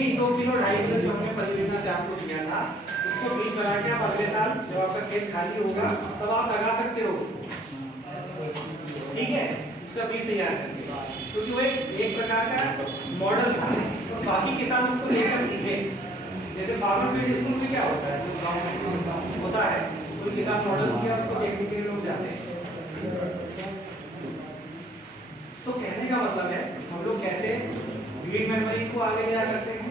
बीज 2 kilo 2.5 kilo जो हमने परियोजना से आपको दिया था, उसको बीज बना के आप अगले साल जब आपका खेत खाली होगा तब आप लगा सकते हो उसको, ठीक है, उसका बीज तैयार करके, क्योंकि वो एक प्रकार का मॉडल था, तो बाकी किसान उसको लेकर सीखे। जैसे फार्मर फील्ड स्कूल में क्या होता है, गाँव में होता है, कोई किसान मॉडल किया उसको देखने के लिए लोग जाते हैं। तो कहने का मतलब है हम लोग कैसे रीड मेमोरी को आगे ले जा सकते हैं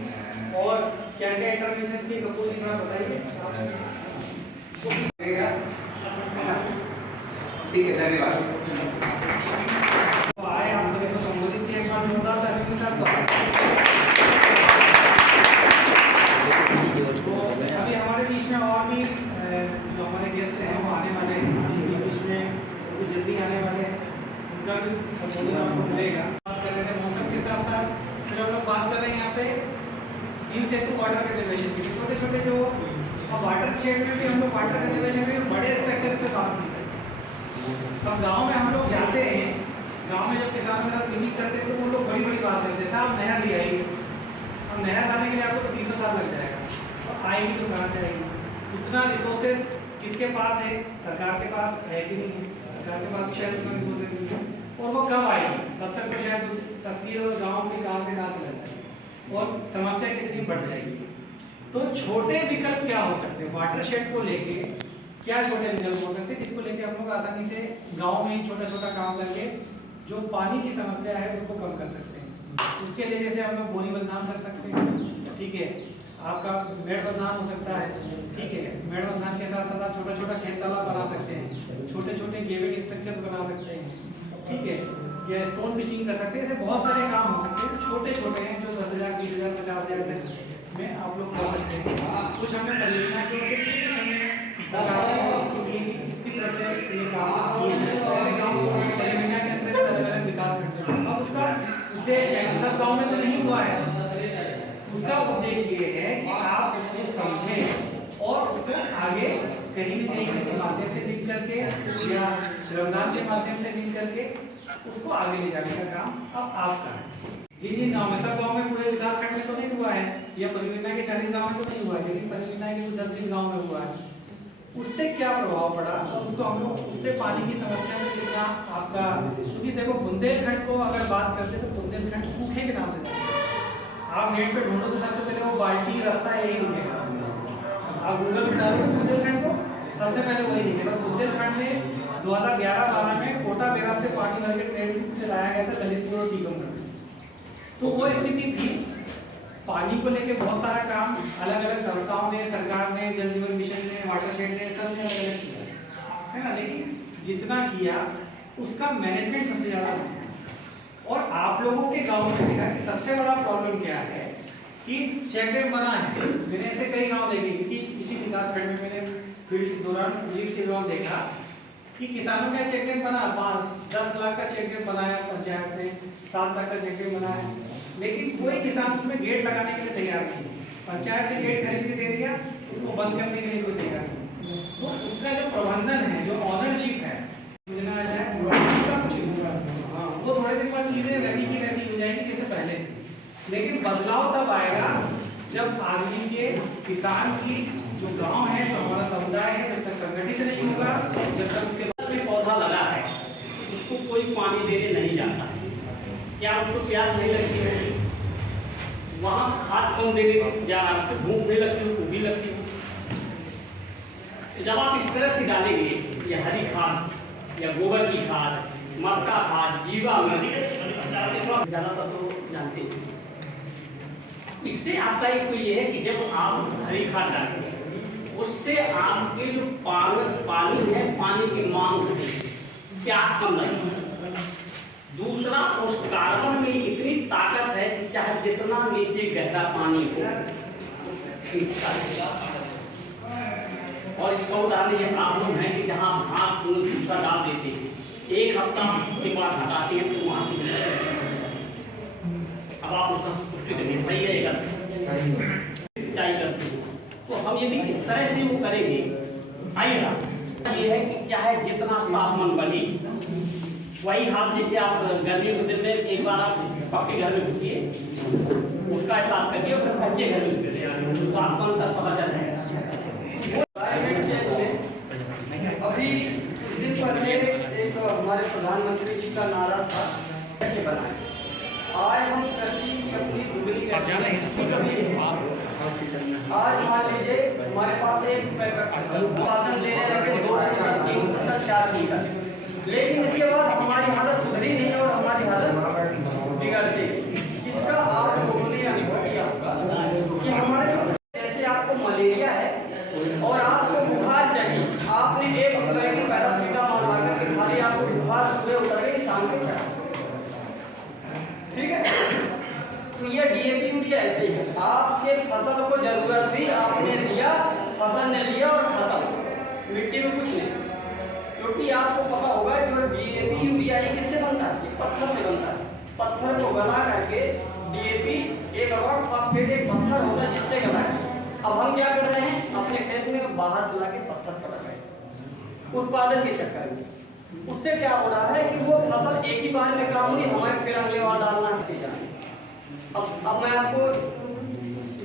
और क्या क्या इंटरवेंशंस की प्रपोज थोड़ा बताइए। ठीक है, धन्यवाद। तो आए आप सभी को संबोधित किया, एक बार जोरदार तालियों के साथ स्वागत। तो अभी हमारे बीच में और भी जो हमारे गेस्ट हैं वो आने वाले हैं, बीच में कुछ जल्दी आने वाले हैं, उनका भी संबोधन आपको मिलेगा। बात कर रहे थे मौसम के साथ साथ, फिर हम लोग बात कर रहे हैं यहाँ पे इन सेतु वाटर कंजर्वेशन की, छोटे छोटे जो वाटर शेड में भी हम लोग वाटर कंजर्वेशन में बड़े स्ट्रक्चर पे बात नहीं करते। अब गाँव में हम लोग जाते हैं, गाँव में जब किसानों के साथ मीटिंग करते हैं तो वो लोग बड़ी बड़ी बात करते हैं, साहब नहर ले आइए, अब नहर लाने के लिए आपको तो 20 साल लग जाएगा, और आएगी तो कहाँ से आएगी, इतना रिसोर्सेज किसके पास है, सरकार के पास है कि नहीं है, सरकार के पास शायद उतना रिसोर्सेज नहीं है, और वो कब आएगी, तब तक तो शायद तस्वीर और गाँव के कहाँ से लग जाएगी और समस्या कितनी बढ़ जाएगी। तो छोटे विकल्प क्या हो सकते हैं वाटर शेड को लेके, क्या छोटे विकल्प हो सकते हैं जिसको लेके हम लोग आसानी से गांव में छोटा छोटा काम करके जो पानी की समस्या है उसको कम कर सकते हैं। इसके लिए जैसे हम लोग बोरी बंधान कर सकते हैं, ठीक है, आपका मेड़ बंधान हो सकता है, ठीक है, मेड़ बंधान के साथ साथ आप छोटा छोटा खेत तालाब बना सकते हैं, छोटे छोटे गेवेड स्ट्रक्चर बना सकते हैं, ठीक है, या स्टोन पिचिंग कर सकते हैं। ऐसे बहुत सारे काम हो सकते हैं, छोटे छोटे हैं जो 10,000 20,000 50,000 तक में आप लोग कर सकते हैं। कुछ हमें परियोजना की ओर से, कुछ हमें सरकार की तरफ से ये काम किए हैं, ऐसे काम को परियोजना के अंतर्गत अलग अलग विकास करते हैं। अब उसका उद्देश्य है, सब गाँव में तो नहीं हुआ है, उसका उद्देश्य ये है कि आप उसको समझें और उसको आगे कहीं न कहीं किसी माध्यम से लिंक करके या श्रमदान के माध्यम से लिंक करके उसको आगे ले जाने का काम अब आपका है। जिन जिन गाँव में, सब गाँव में पूरे विकास खंड में तो नहीं हुआ है, या परियोजना के 40 गाँव में तो नहीं हुआ है, लेकिन परियोजना के 10-20 गाँव में हुआ है, उससे क्या प्रभाव पड़ा और उसको हम लोग उससे पानी की समस्या में कितना आपका, क्योंकि देखो बुंदेलखंड को अगर बात करते तो बुंदेलखंड सूखे के नाम से जानते हैं। आप नेट पे ढूंढो तो सबसे पहले वो बाल्टी रास्ता यही दिखेगा, आप गूगल पे डालो तो बुंदेलखंड को सबसे पहले वही दिखेगा। बुंदेलखंड में 2011-12 में कोटा बैराज से पानी भर के ट्रेन से लाया गया था ललितपुर और टीकमगढ़, तो वो स्थिति थी। पानी को लेके बहुत सारा काम अलग अलग संस्थाओं ने, सरकार ने, जल जीवन मिशन ने, वाटर शेड ने, सब ने अलग अलग किया है ना, लेकिन जितना किया उसका मैनेजमेंट सबसे ज्यादा नहीं है। और आप लोगों के गाँव में देखा कि सबसे बड़ा प्रॉब्लम क्या है कि चेक डैम बना है, मैंने ऐसे कई गाँव देखे, इसी विकास खंड में मैंने फील्ड के दौरान विजिट के दौरान देखा कि किसानों का चेक डैम बना, 5-10 लाख का चेक डैम बनाया पंचायत ने, 7 लाख का चेक डैम बनाया, लेकिन कोई किसान उसमें गेट लगाने के लिए तैयार नहीं। पंचायत ने गेट खरीद के दे दिया, उसको बंद करने के लिए कोई तैयार नहीं। तो उसका जो प्रबंधन है, जो ऑनरशिप है, योजना है उसका कुछ नहीं हुआ। हाँ, वो थोड़े दिन बाद चीजें वैसी की वैसी हो जाएगी जैसे पहले थी, लेकिन बदलाव तब आएगा जब आदमी के, किसान की जो गाँव है, जो हमारा समुदाय है, जब तक संगठित नहीं होगा, जब तक उसके पौधा लगा है उसको कोई पानी देने नहीं जाता है, क्या उसको प्यास नहीं लगती है, वहाँ खाद कम देने या उसको भूख नहीं लगती हो, भी लगती हो। जब आप इस तरह से डालेंगे या हरी खाद या गोबर की खाद, मक्का खाद, जीवामृत, ज़्यादातर तो जानते हैं। इससे आपका एक तो ये है कि जब आप हरी खाद डालेंगे उससे आपके जो पानी है, पानी की मांग प्यास कम लगती। दूसरा, उस कार्बन में इतनी ताकत है कि चाहे जितना नीचे गहरा पानी हो खींचता है। और इसका उदाहरण आप लोग हैं कि जहाँ घास भूसा डाल देते हैं, 1 हफ्ता के बाद हटाते हैं तो वहाँ अब आप उसका पुष्टि करिए सही रहेगा, सिंचाई करते हो तो हम यदि इस तरह से वो करेंगे, आइएगा ये है कि चाहे जितना तापमान बढ़े, वही हाल जैसे आप गर्मी के दिन में एक बार आप पक्के घर में घुसिए, उसका एहसास करिए और फिर कच्चे घर में घुसिए, तो आपको अंतर पता चल जाएगा। अभी कुछ दिन पहले एक हमारे प्रधानमंत्री जी का नारा था कैसे बनाए। आज हम कृषि की अपनी दुगनी आज मान लीजिए हमारे पास एक उत्पादन लेने लगे 2 कुंटल 3 कुंटल 4 कुंटल, लेकिन इसके बाद हमारी हालत सुधरी नहीं और हमारी हालत बिगड़ती। इसका आप लोगों ने अनुभव किया होगा कि हमारे जैसे आपको मलेरिया है और आपको बुखार चाहिए, आपने 1 रुपए की पैरासीटामोल ला करके खा लिया, आपको बुखार सुबह उतर गई, शाम को चढ़ा, ठीक है। तो ये डीएपी यूरिया ऐसे ही है, आपके फसल को जरूरत थी, आपने दिया, फसल ने लिया और खत्म, मिट्टी में कुछ नहीं। क्योंकि आपको पता होगा जो डीएपी यूरिया है किससे बनता है, ये पत्थर से बनता है। पत्थर को गला करके डीएपी एक रॉक फॉस्फेट एक पत्थर होता है जिससे गला है। अब हम क्या कर रहे हैं, अपने खेत में बाहर से लाके पत्थर पड़ रहे हैं उत्पादन के चक्कर में। उससे क्या हो रहा है कि वो फसल एक ही बार में काम हुई, हमारे फिर अगले बार डालना है। अब मैं आपको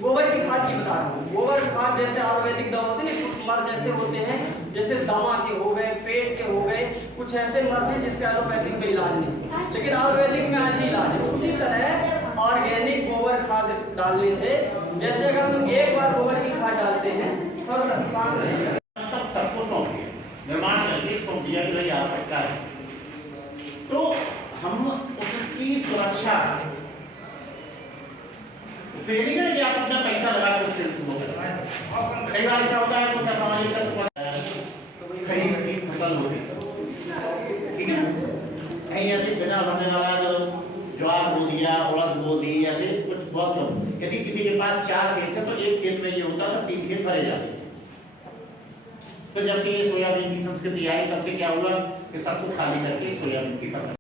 गोबर की खाद की बता रहा हूँ। गोबर खाद जैसे आयुर्वेदिक दवा होती है, कुछ मर्द ऐसे होते हैं जैसे दमा के हो गए, पेट के हो गए, कुछ ऐसे मर्द हैं जिसका एलोपैथिक में इलाज नहीं, लेकिन आयुर्वेदिक में आज ही इलाज है। उसी तरह ऑर्गेनिक गोबर खाद डालने से, जैसे अगर हम एक बार गोबर की खाद डालते हैं थोड़ा सा नुकसान रहेगा, सबको सौंप दिया, निर्माण करके सौंप दिया कि भाई आवश्यकता है, तो हम उसकी सुरक्षा फिर नहीं करेंगे। आप अपना पैसा लगा के उससे कई बार ऐसा होता है कुछ सामाजिक खरीद की फसल होती है, ठीक है ना, कहीं ऐसे बिना भरने वाला जो ज्वार बो दिया, उड़द बो दी, ऐसे कुछ बहुत कम। यदि किसी के पास 4 खेत है तो एक खेत में ये होता था 3 खेत भरे जाते। तो जब से ये सोयाबीन की संस्कृति आई तब से क्या हुआ कि सबको खाली करके सोयाबीन की फसल